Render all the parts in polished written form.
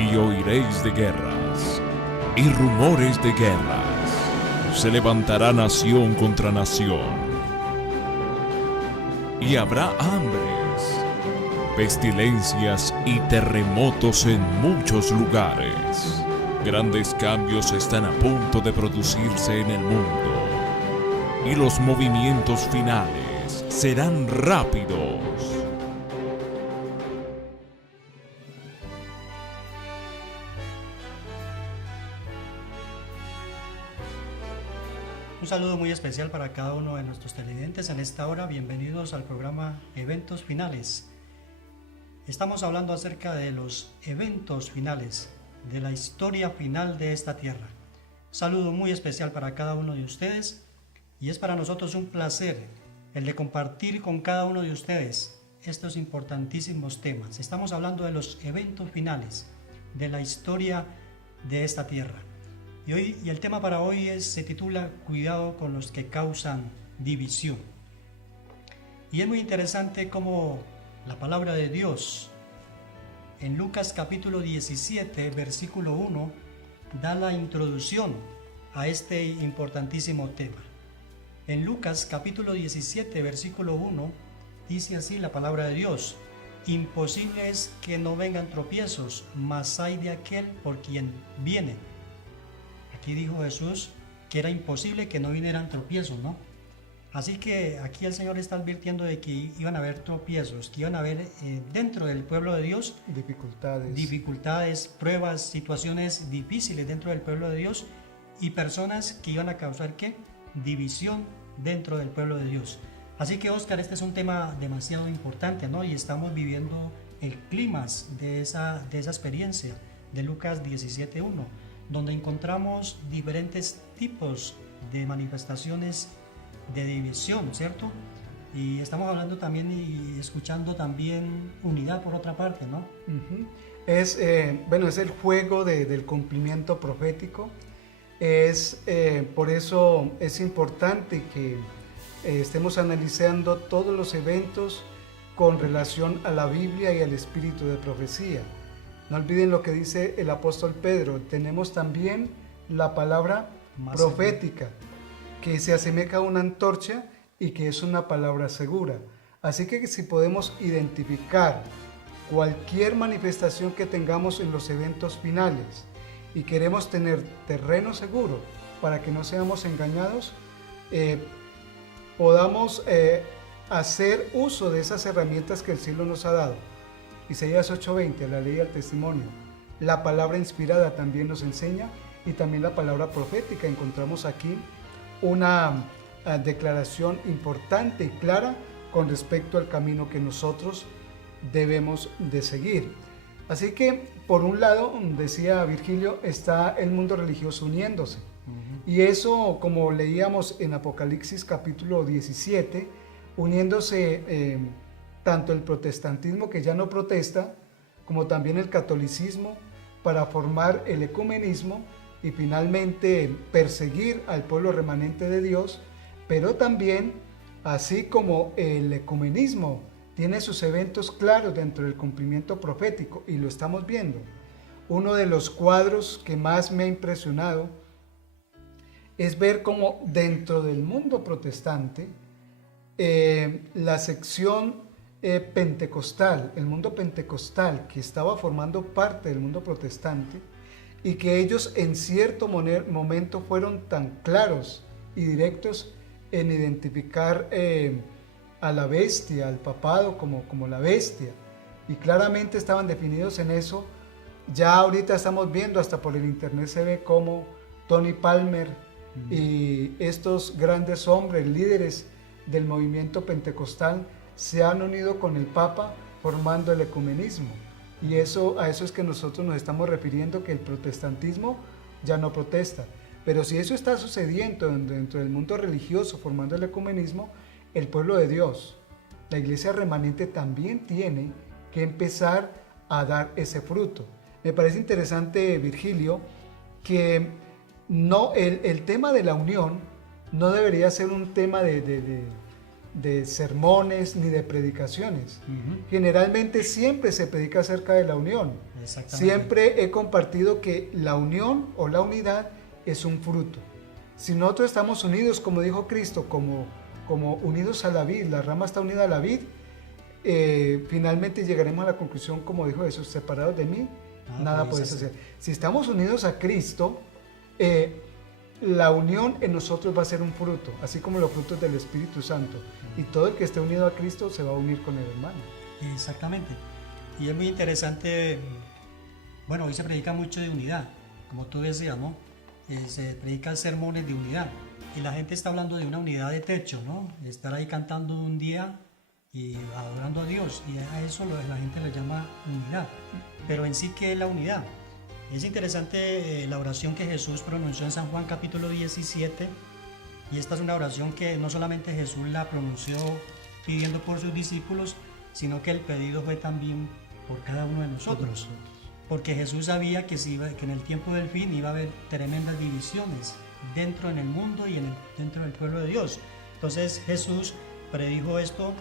Y oiréis de guerras y rumores de guerras. Se levantará nación contra nación. Y habrá hambres, pestilencias y terremotos en muchos lugares. Grandes cambios están a punto de producirse en el mundo. Y los movimientos finales serán rápidos. Un saludo muy especial para cada uno de nuestros televidentes en esta hora. Bienvenidos al programa Eventos Finales. Estamos hablando acerca de los eventos finales, de la historia final de esta tierra. Un saludo muy especial para cada uno de ustedes y es para nosotros un placer el de compartir con cada uno de ustedes estos importantísimos temas. Estamos hablando de los eventos finales, de la historia de esta tierra. Y el tema para hoy se titula Cuidado con los que causan división. Y es muy interesante cómo la palabra de Dios en Lucas capítulo 17 versículo 1 da la introducción a este importantísimo tema. En Lucas capítulo 17 versículo 1 dice así la palabra de Dios: imposible es que no vengan tropiezos, mas hay de aquel por quien viene. Aquí dijo Jesús que era imposible que no vinieran tropiezos, ¿no? Así que aquí el Señor está advirtiendo de que iban a haber tropiezos, que iban a haber dentro del pueblo de Dios dificultades, pruebas, situaciones difíciles dentro del pueblo de Dios y personas que iban a causar ¿qué? División dentro del pueblo de Dios. Así que Oscar, este es un tema demasiado importante, ¿no? Y estamos viviendo el clímax de esa experiencia de Lucas 17:1. Donde encontramos diferentes tipos de manifestaciones de división, ¿cierto? Y estamos hablando también y escuchando también unidad por otra parte, ¿no? Uh-huh. Es el juego del cumplimiento profético. Por eso es importante que estemos analizando todos los eventos con relación a la Biblia y al espíritu de profecía. No olviden lo que dice el apóstol Pedro. Tenemos también la palabra profética, que se asemeja a una antorcha y que es una palabra segura. Así que si podemos identificar cualquier manifestación que tengamos en los eventos finales y queremos tener terreno seguro para que no seamos engañados, podamos hacer uso de esas herramientas que el cielo nos ha dado. Isaías 8:20, la ley y el testimonio. La palabra inspirada también nos enseña y también la palabra profética. Encontramos aquí una declaración importante y clara con respecto al camino que nosotros debemos de seguir. Así que, por un lado, decía Virgilio, está el mundo religioso uniéndose. Uh-huh. Y eso, como leíamos en Apocalipsis capítulo 17, uniéndose tanto el protestantismo, que ya no protesta, como también el catolicismo, para formar el ecumenismo y finalmente perseguir al pueblo remanente de Dios. Pero también, así como el ecumenismo tiene sus eventos claros dentro del cumplimiento profético, y lo estamos viendo, uno de los cuadros que más me ha impresionado es ver cómo dentro del mundo protestante, la sección pentecostal, el mundo pentecostal que estaba formando parte del mundo protestante y que ellos en cierto momento fueron tan claros y directos en identificar a la bestia, al papado como la bestia, y claramente estaban definidos en eso. Ya ahorita estamos viendo, hasta por el internet se ve como Tony Palmer y estos grandes hombres, líderes del movimiento pentecostal, se han unido con el Papa formando el ecumenismo. Y a eso es que nosotros nos estamos refiriendo, que el protestantismo ya no protesta. Pero si eso está sucediendo dentro del mundo religioso formando el ecumenismo, el pueblo de Dios, la iglesia remanente, también tiene que empezar a dar ese fruto. Me parece interesante, Virgilio, que no, el tema de la unión no debería ser un tema de sermones ni de predicaciones. Ujú. Generalmente siempre se predica acerca de la unión. Exactamente. Siempre he compartido que la unión o la unidad es un fruto. Si nosotros estamos unidos, como dijo Cristo, como unidos a la vid, la rama está unida a la vid, finalmente llegaremos a la conclusión, como dijo Jesús, separados de mí, nada podéis hacer. Si estamos unidos a Cristo, la unión en nosotros va a ser un fruto, así como los frutos del Espíritu Santo. Y todo el que esté unido a Cristo se va a unir con el hermano. Exactamente. Y es muy interesante, bueno, hoy se predica mucho de unidad, como tú decías, ¿no? Se predican sermones de unidad. Y la gente está hablando de una unidad de techo, ¿no? Estar ahí cantando un día y adorando a Dios. Y a eso la gente le llama unidad. Pero en sí, ¿qué es la unidad? Es interesante la oración que Jesús pronunció en San Juan capítulo 17. Y esta es una oración que no solamente Jesús la pronunció pidiendo por sus discípulos, sino que el pedido fue también por cada uno de nosotros. Porque Jesús sabía que en el tiempo del fin iba a haber tremendas divisiones dentro en el mundo y dentro del pueblo de Dios. Entonces Jesús predijo esto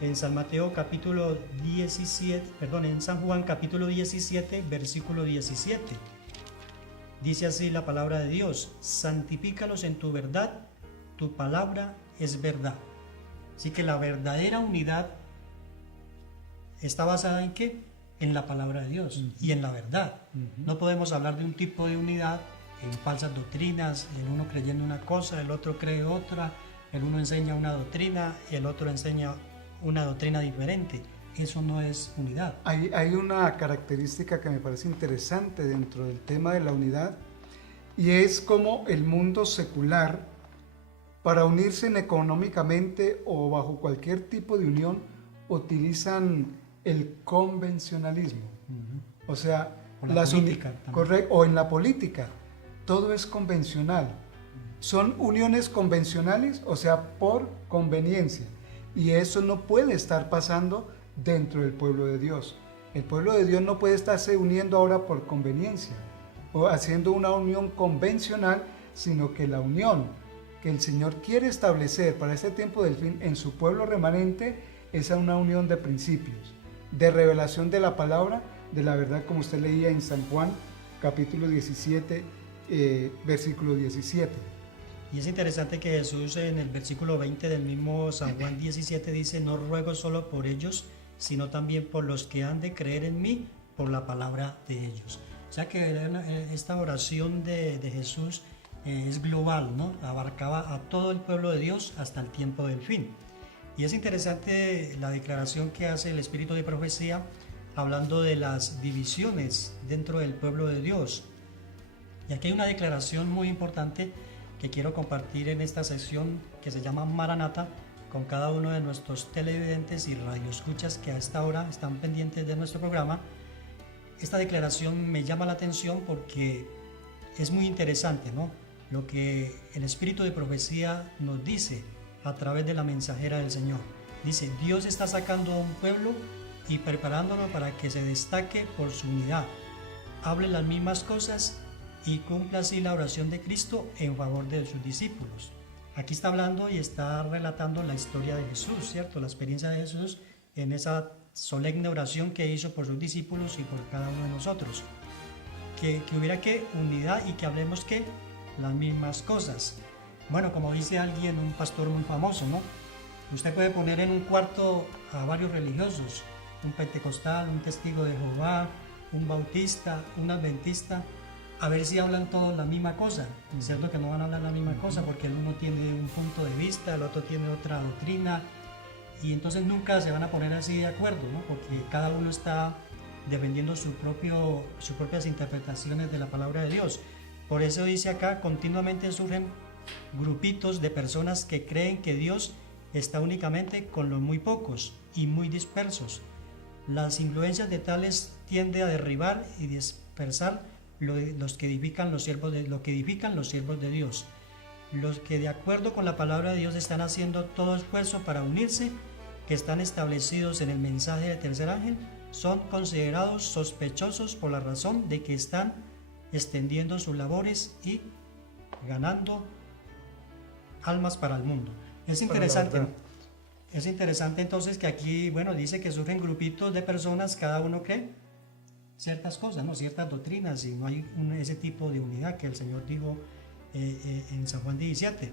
en San Mateo capítulo 17, en San Juan capítulo 17, versículo 17. Dice así la palabra de Dios: santifícalos en tu verdad, tu palabra es verdad. Así que la verdadera unidad está basada en ¿qué? En la palabra de Dios y en la verdad. No podemos hablar de un tipo de unidad en falsas doctrinas, el uno creyendo una cosa, el otro cree otra, el uno enseña una doctrina, el otro enseña una doctrina diferente. Eso no es unidad. Hay una característica que me parece interesante dentro del tema de la unidad, y es como el mundo secular, para unirse económicamente o bajo cualquier tipo de unión, utilizan el convencionalismo. O sea, O la política también. o en la política, todo es convencional. Son uniones convencionales, o sea, por conveniencia. Y eso no puede estar pasando dentro del pueblo de Dios. El pueblo de Dios no puede estarse uniendo ahora por conveniencia o haciendo una unión convencional, sino que la unión que el Señor quiere establecer para este tiempo del fin en su pueblo remanente es una unión de principios, de revelación de la palabra, de la verdad, como usted leía en San Juan capítulo 17, versículo 17. Y es interesante que Jesús en el versículo 20 del mismo San Juan 17 dice: no ruego solo por ellos, sino también por los que han de creer en mí por la palabra de ellos. O sea que esta oración de Jesús es global, ¿no? Abarcaba a todo el pueblo de Dios hasta el tiempo del fin. Y es interesante la declaración que hace el Espíritu de Profecía hablando de las divisiones dentro del pueblo de Dios. Y aquí hay una declaración muy importante que quiero compartir en esta sección que se llama Maranata con cada uno de nuestros televidentes y radioescuchas que a esta hora están pendientes de nuestro programa. Esta declaración me llama la atención porque es muy interesante, ¿no? Lo que el Espíritu de Profecía nos dice a través de la mensajera del Señor. Dice: Dios está sacando a un pueblo y preparándolo para que se destaque por su unidad, hable las mismas cosas y cumpla así la oración de Cristo en favor de sus discípulos. Aquí está hablando y está relatando la historia de Jesús, ¿cierto? La experiencia de Jesús en esa solemne oración que hizo por sus discípulos y por cada uno de nosotros. Que hubiera unidad y que hablemos las mismas cosas. Bueno, como dice alguien, un pastor muy famoso, ¿no? Usted puede poner en un cuarto a varios religiosos, un pentecostal, un testigo de Jehová, un bautista, un adventista, a ver si hablan todos la misma cosa. Es cierto que no van a hablar la misma cosa porque el uno tiene un punto de vista, el otro tiene otra doctrina, y entonces nunca se van a poner así de acuerdo, ¿no? Porque cada uno está defendiendo sus propias interpretaciones de la palabra de Dios. Por eso dice acá: continuamente surgen grupitos de personas que creen que Dios está únicamente con los muy pocos y muy dispersos. Las influencias de tales tienden a derribar y dispersar lo que edifican los siervos de Dios. Los que de acuerdo con la palabra de Dios están haciendo todo esfuerzo para unirse, que están establecidos en el mensaje del tercer ángel, son considerados sospechosos por la razón de que están extendiendo sus labores y ganando almas para el mundo. Es interesante, Es interesante entonces que aquí, bueno, dice que surgen grupitos de personas, cada uno cree ciertas cosas, ¿no? Ciertas doctrinas, y no hay ese tipo de unidad que el Señor dijo en San Juan 17,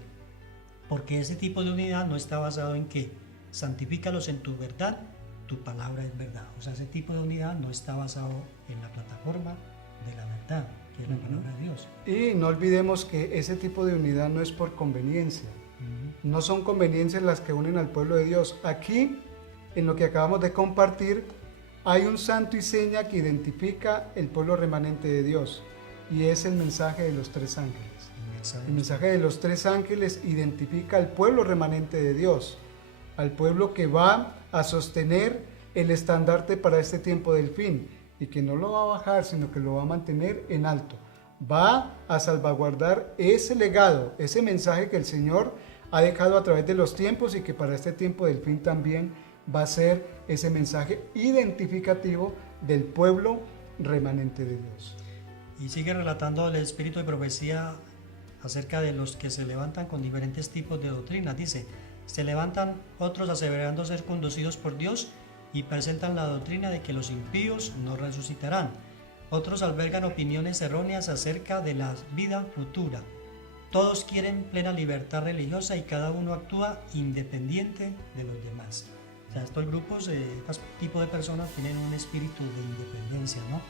porque ese tipo de unidad no está basado en que santifícalos en tu verdad, tu palabra es verdad. O sea, ese tipo de unidad no está basado en la plataforma de la verdad, que es la palabra de Dios. Y no olvidemos que ese tipo de unidad no es por conveniencia. No son conveniencias las que unen al pueblo de Dios. Aquí, en lo que acabamos de compartir, hay un santo y seña que identifica el pueblo remanente de Dios, y es el mensaje de los tres ángeles. El mensaje de los tres ángeles identifica al pueblo remanente de Dios, al pueblo que va a sostener el estandarte para este tiempo del fin, y que no lo va a bajar, sino que lo va a mantener en alto. Va a salvaguardar ese legado, ese mensaje que el Señor ha dejado a través de los tiempos, y que para este tiempo del fin también va a ser ese mensaje identificativo del pueblo remanente de Dios. Y sigue relatando el espíritu de profecía acerca de los que se levantan con diferentes tipos de doctrinas. Dice, se levantan otros aseverando ser conducidos por Dios y presentan la doctrina de que los impíos no resucitarán. Otros albergan opiniones erróneas acerca de la vida futura. Todos quieren plena libertad religiosa y cada uno actúa independiente de los demás. O sea, estos grupos, este tipo de personas tienen un espíritu de independencia, ¿no?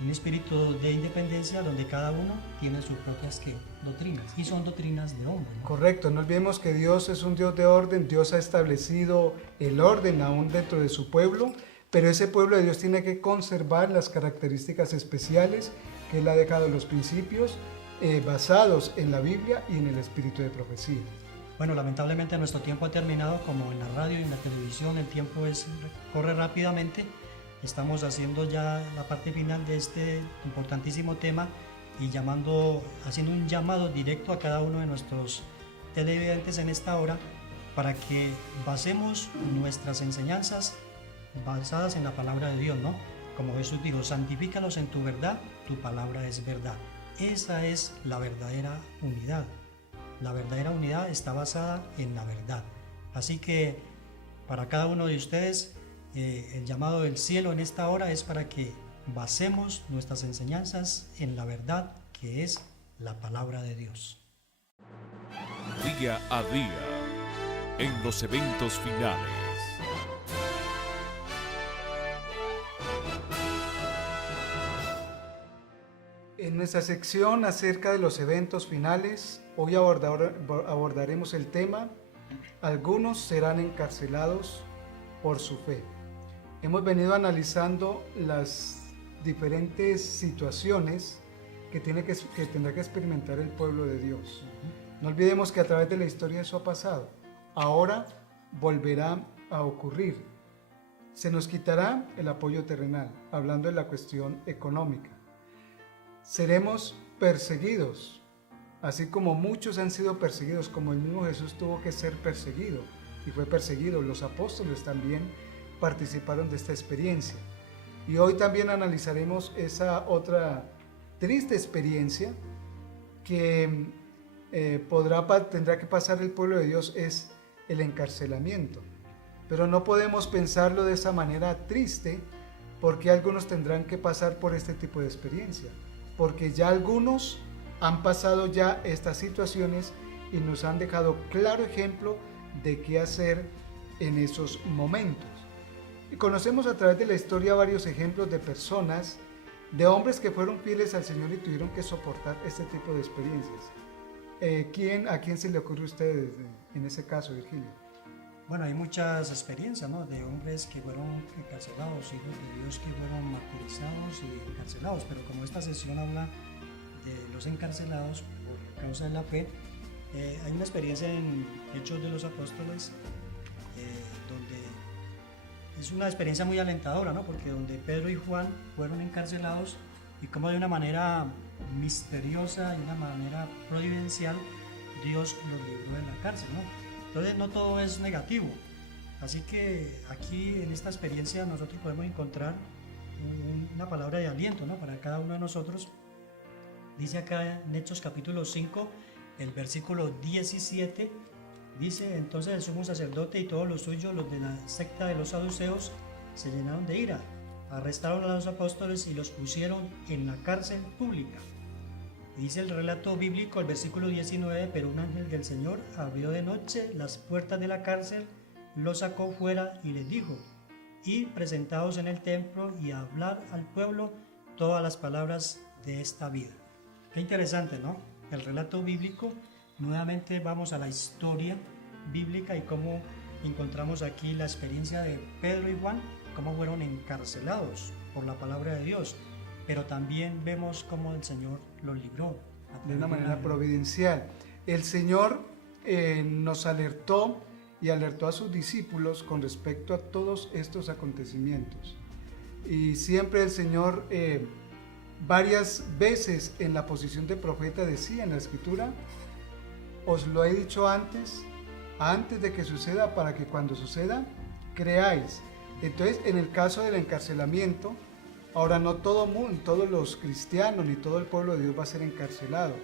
Un espíritu de independencia donde cada uno tiene sus propias doctrinas, y son doctrinas de hombre, ¿no? Correcto, no olvidemos que Dios es un Dios de orden. Dios ha establecido el orden aún dentro de su pueblo, pero ese pueblo de Dios tiene que conservar las características especiales que Él ha dejado, los principios basados en la Biblia y en el espíritu de profecía. Bueno, lamentablemente nuestro tiempo ha terminado. Como en la radio y en la televisión el tiempo corre rápidamente. Estamos haciendo ya la parte final de este importantísimo tema y haciendo un llamado directo a cada uno de nuestros televidentes en esta hora para que basemos nuestras enseñanzas basadas en la palabra de Dios, ¿no? Como Jesús dijo, santifícalos en tu verdad, tu palabra es verdad. Esa es la verdadera unidad. La verdadera unidad está basada en la verdad. Así que para cada uno de ustedes, el llamado del cielo en esta hora es para que basemos nuestras enseñanzas en la verdad, que es la palabra de Dios. Día a día, en los eventos finales. En nuestra sección acerca de los eventos finales, hoy abordaremos el tema: algunos serán encarcelados por su fe. Hemos venido analizando las diferentes situaciones que tendrá que experimentar el pueblo de Dios. No olvidemos que a través de la historia eso ha pasado. Ahora volverá a ocurrir. Se nos quitará el apoyo terrenal, hablando de la cuestión económica. Seremos perseguidos, así como muchos han sido perseguidos, como el mismo Jesús tuvo que ser perseguido y fue perseguido. Los apóstoles también participaron de esta experiencia. Y hoy también analizaremos esa otra triste experiencia que tendrá que pasar el pueblo de Dios, es el encarcelamiento. Pero no podemos pensarlo de esa manera triste, porque algunos tendrán que pasar por este tipo de experiencia, porque ya algunos han pasado ya estas situaciones y nos han dejado claro ejemplo de qué hacer en esos momentos. Y conocemos a través de la historia varios ejemplos de personas, de hombres que fueron fieles al Señor y tuvieron que soportar este tipo de experiencias. ¿A quién se le ocurre a ustedes en ese caso, Virgilio? Bueno, hay muchas experiencias, ¿no? De hombres que fueron encarcelados, hijos de Dios que fueron martirizados y encarcelados, pero como esta sesión habla de los encarcelados por causa de la fe, hay una experiencia en Hechos de los Apóstoles donde es una experiencia muy alentadora, ¿no? Porque donde Pedro y Juan fueron encarcelados y como de una manera misteriosa y una manera providencial Dios los libró de la cárcel, ¿no? Entonces no todo es negativo, así que aquí en esta experiencia nosotros podemos encontrar una palabra de aliento, ¿no? Para cada uno de nosotros. Dice acá en Hechos capítulo 5, el versículo 17, dice, entonces el sumo sacerdote y todos los suyos, los de la secta de los saduceos, se llenaron de ira. Arrestaron a los apóstoles y los pusieron en la cárcel pública. Dice el relato bíblico, el versículo 19, pero un ángel del Señor abrió de noche las puertas de la cárcel, los sacó fuera y les dijo, id presentaos en el templo y hablar al pueblo todas las palabras de esta vida. Qué interesante, ¿no? El relato bíblico, nuevamente vamos a la historia bíblica y cómo encontramos aquí la experiencia de Pedro y Juan, cómo fueron encarcelados por la palabra de Dios, pero también vemos cómo el Señor los libró. De una manera providencial. El Señor nos alertó y alertó a sus discípulos con respecto a todos estos acontecimientos. Y siempre el Señor, varias veces en la posición de profeta, decía en la Escritura, os lo he dicho antes de que suceda, para que cuando suceda, creáis. Entonces, en el caso del encarcelamiento, ahora no todo mundo, todos los cristianos ni todo el pueblo de Dios va a ser encarcelado.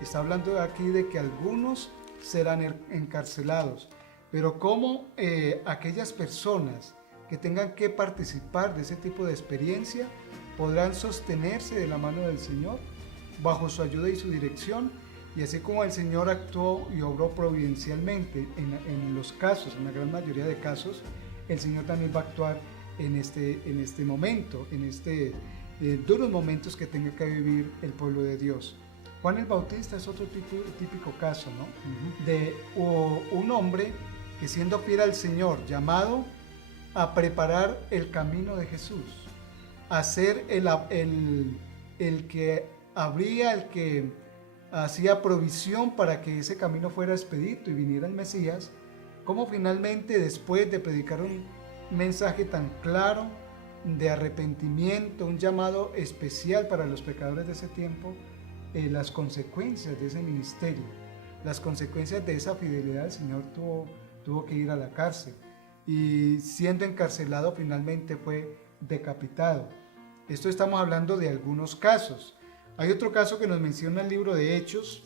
Está hablando aquí de que algunos serán encarcelados, pero como aquellas personas que tengan que participar de ese tipo de experiencia podrán sostenerse de la mano del Señor bajo su ayuda y su dirección, y así como el Señor actuó y obró providencialmente en los casos, en la gran mayoría de casos, el Señor también va a actuar en este momento, en duros momentos que tenga que vivir el pueblo de Dios. Juan el Bautista es otro típico caso, ¿no? De un hombre que, siendo fiel al Señor, llamado a preparar el camino de Jesús, a ser el que abría, el que hacía provisión para que ese camino fuera expedito y viniera el Mesías, como finalmente, después de predicar un mensaje tan claro de arrepentimiento, un llamado especial para los pecadores de ese tiempo, las consecuencias de ese ministerio, las consecuencias de esa fidelidad, el Señor tuvo que ir a la cárcel, y siendo encarcelado finalmente fue decapitado. Esto estamos hablando de algunos casos. Hay otro caso que nos menciona el libro de Hechos,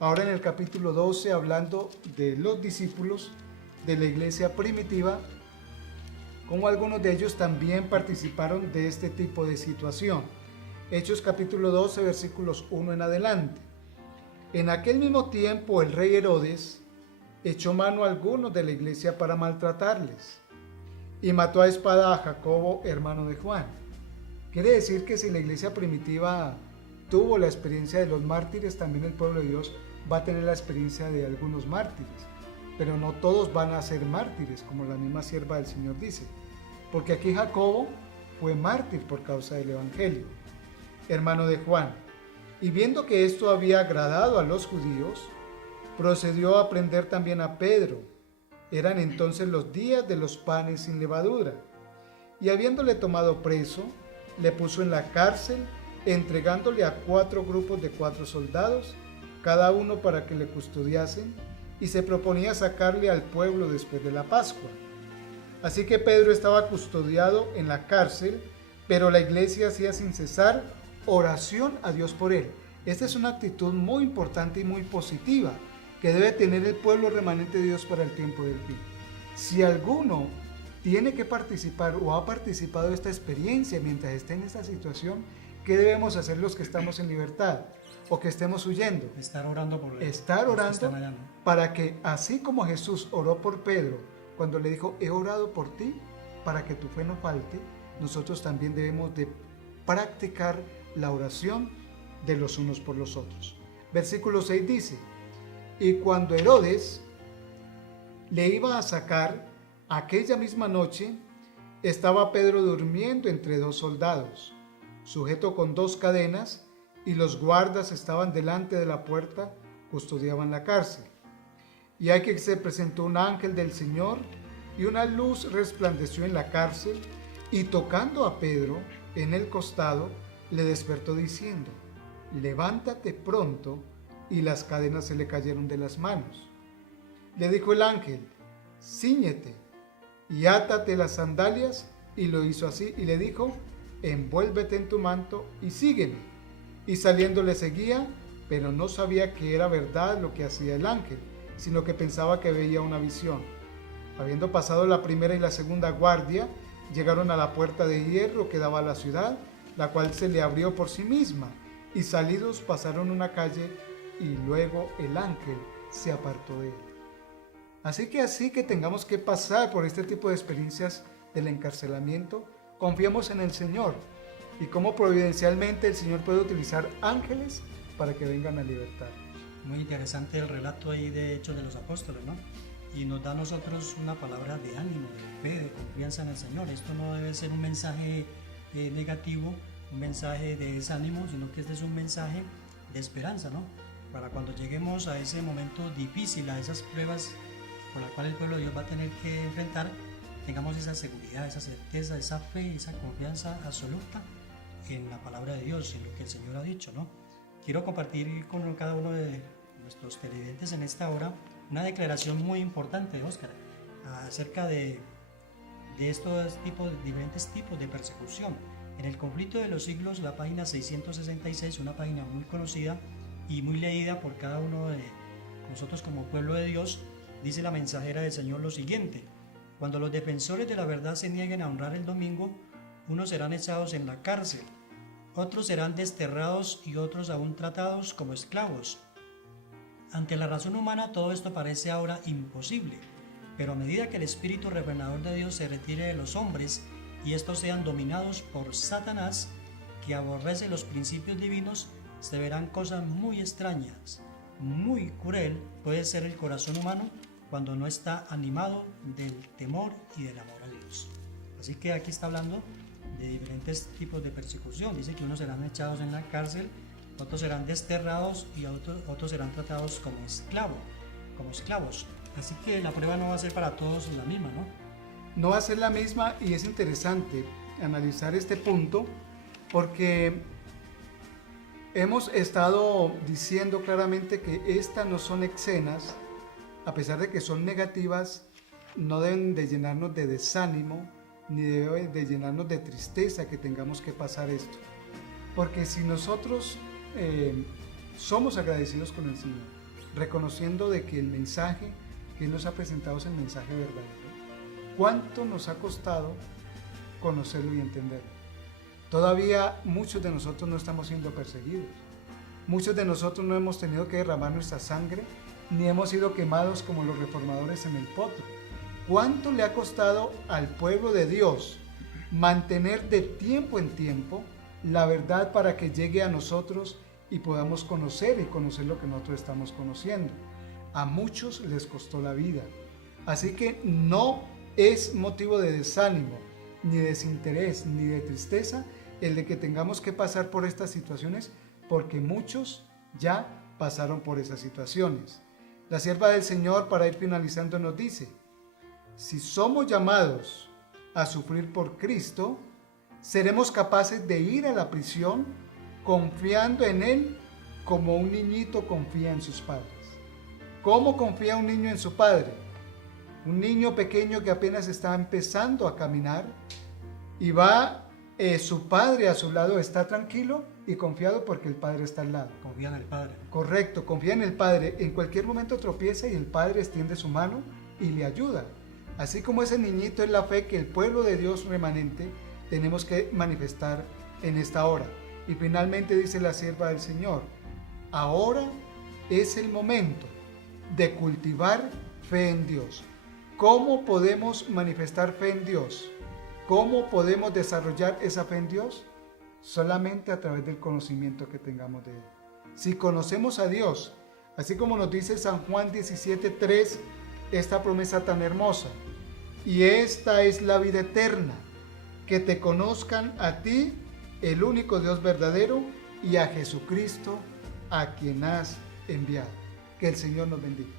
ahora en el capítulo 12, hablando de los discípulos de la iglesia primitiva, como algunos de ellos también participaron de este tipo de situación. Hechos capítulo 12, versículos 1 en adelante. En aquel mismo tiempo el rey Herodes echó mano a algunos de la iglesia para maltratarles, y mató a espada a Jacobo, hermano de Juan. Quiere decir que si la iglesia primitiva tuvo la experiencia de los mártires, también el pueblo de Dios va a tener la experiencia de algunos mártires, pero no todos van a ser mártires, como la misma sierva del Señor dice, porque aquí Jacobo fue mártir por causa del evangelio, hermano de Juan, y viendo que esto había agradado a los judíos, procedió a prender también a Pedro. Eran entonces los días de los panes sin levadura, y habiéndole tomado preso, le puso en la cárcel, entregándole a 4 grupos de 4 soldados, cada uno para que le custodiasen, y se proponía sacarle al pueblo después de la Pascua. Así que Pedro estaba custodiado en la cárcel, pero la iglesia hacía sin cesar oración a Dios por él. Esta es una actitud muy importante y muy positiva que debe tener el pueblo remanente de Dios para el tiempo del fin. Si alguno tiene que participar o ha participado de esta experiencia mientras esté en esta situación, ¿qué debemos hacer los que estamos en libertad o que estemos huyendo? Estar orando por él. Estar orando para que, así como Jesús oró por Pedro cuando le dijo, he orado por ti para que tu fe no falte, nosotros también debemos de practicar la oración de los unos por los otros. Versículo 6 dice, y cuando Herodes le iba a sacar, aquella misma noche estaba Pedro durmiendo entre 2 soldados, sujeto con 2 cadenas, y los guardas estaban delante de la puerta, custodiaban la cárcel. Y aquí se presentó un ángel del Señor, y una luz resplandeció en la cárcel, y tocando a Pedro en el costado, le despertó diciendo, levántate pronto, y las cadenas se le cayeron de las manos. Le dijo el ángel, cíñete y átate las sandalias, y lo hizo así, y le dijo, envuélvete en tu manto y sígueme. Y saliendo le seguía, pero no sabía que era verdad lo que hacía el ángel, sino que pensaba que veía una visión. Habiendo pasado la primera y la segunda guardia, llegaron a la puerta de hierro que daba a la ciudad, la cual se le abrió por sí misma, y salidos pasaron una calle, y luego el ángel se apartó de él. Así que tengamos que pasar por este tipo de experiencias del encarcelamiento, confiemos en el Señor, y cómo providencialmente el Señor puede utilizar ángeles para que vengan a libertar. Muy interesante el relato ahí de Hechos de los Apóstoles, ¿no? Y nos da a nosotros una palabra de ánimo, de fe, de confianza en el Señor. Esto no debe ser un mensaje negativo, un mensaje de desánimo, sino que este es un mensaje de esperanza, ¿no? Para cuando lleguemos a ese momento difícil, a esas pruebas por las cuales el pueblo de Dios va a tener que enfrentar, tengamos esa seguridad, esa certeza, esa fe, esa confianza absoluta en la palabra de Dios, en lo que el Señor ha dicho, ¿no? Quiero compartir con cada uno de nuestros televidentes en esta hora una declaración muy importante, Óscar, acerca de estos diferentes tipos de persecución. En el conflicto de los siglos, la página 666, una página muy conocida y muy leída por cada uno de nosotros como pueblo de Dios, dice la mensajera del Señor lo siguiente: cuando los defensores de la verdad se nieguen a honrar el domingo, unos serán echados en la cárcel, otros serán desterrados y otros aún tratados como esclavos. Ante la razón humana todo esto parece ahora imposible, pero a medida que el espíritu refrenador de Dios se retire de los hombres y estos sean dominados por Satanás, que aborrece los principios divinos, se verán cosas muy extrañas. Muy cruel puede ser el corazón humano cuando no está animado del temor y del amor a Dios. Así que aquí está hablando de diferentes tipos de persecución. Dice que unos serán echados en la cárcel, otros serán desterrados y otros serán tratados como esclavos. Así que la prueba no va a ser para todos la misma, ¿no? No va a ser la misma, y es interesante analizar este punto porque hemos estado diciendo claramente que estas no son escenas, a pesar de que son negativas, no deben de llenarnos de desánimo ni deben de llenarnos de tristeza que tengamos que pasar esto. Porque si nosotros somos agradecidos con el Señor, reconociendo de que el mensaje que Él nos ha presentado es el mensaje verdadero, ¿cuánto nos ha costado conocerlo y entenderlo? Todavía muchos de nosotros no estamos siendo perseguidos. Muchos de nosotros no hemos tenido que derramar nuestra sangre, ni hemos sido quemados como los reformadores en el potro. ¿Cuánto le ha costado al pueblo de Dios mantener de tiempo en tiempo la verdad para que llegue a nosotros y podamos conocer lo que nosotros estamos conociendo? A muchos les costó la vida. Así que no es motivo de desánimo, ni de desinterés, ni de tristeza el de que tengamos que pasar por estas situaciones, porque muchos ya pasaron por esas situaciones. La sierva del Señor, para ir finalizando, nos dice: si somos llamados a sufrir por Cristo, seremos capaces de ir a la prisión confiando en Él como un niñito confía en sus padres. ¿Cómo confía un niño en su padre? Un niño pequeño que apenas está empezando a caminar y va su padre a su lado, está tranquilo y confiado porque el padre está al lado. Confía en el Padre. Correcto, confía en el Padre. En cualquier momento tropieza y el Padre extiende su mano y le ayuda. Así como ese niñito es la fe que el pueblo de Dios remanente tenemos que manifestar en esta hora. Y finalmente dice la sierva del Señor: ahora es el momento de cultivar fe en Dios. ¿Cómo podemos manifestar fe en Dios? ¿Cómo podemos desarrollar esa fe en Dios? Solamente a través del conocimiento que tengamos de Él. Si conocemos a Dios, así como nos dice San Juan 17:3, esta promesa tan hermosa: y esta es la vida eterna, que te conozcan a ti, el único Dios verdadero, y a Jesucristo, a quien has enviado. Que el Señor nos bendiga.